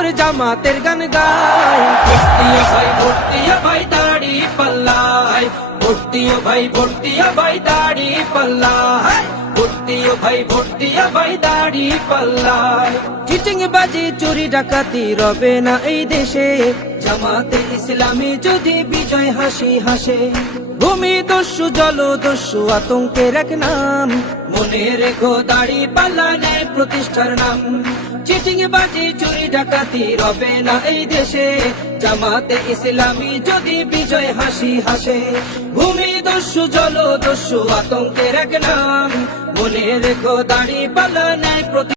করে জামাতের গান ভর্তিও ভাই ভর্তিয়া ভাই দাড়ি পাল্লাই ভর্তিও ভাই ভর্তিয়া ভাই দাড়ি পাল্লাই ভাই ভাই দাড়ি পাল্লাই চুরি ডাকাতি রবে না এই দেশে। জামাতে ইসলামী যদি বিজয় হাসি হাসে, ভূমি দস্যু জল দস্যু আতঙ্কের এক নাম। মনে রেখো দাড়ি পাল্লা নেয় প্রতিষ্ঠার নাম। চিটিং বাজি, চুরি, ডাকাতি, রবে না এই দেশে। জামাতে ইসলামী যদি বিজয় হাসি হাসে, ভূমি দস্যু জল দস্যু আতঙ্কের এক নাম। মনে রেখো দাড়ি পাল্লা নেয়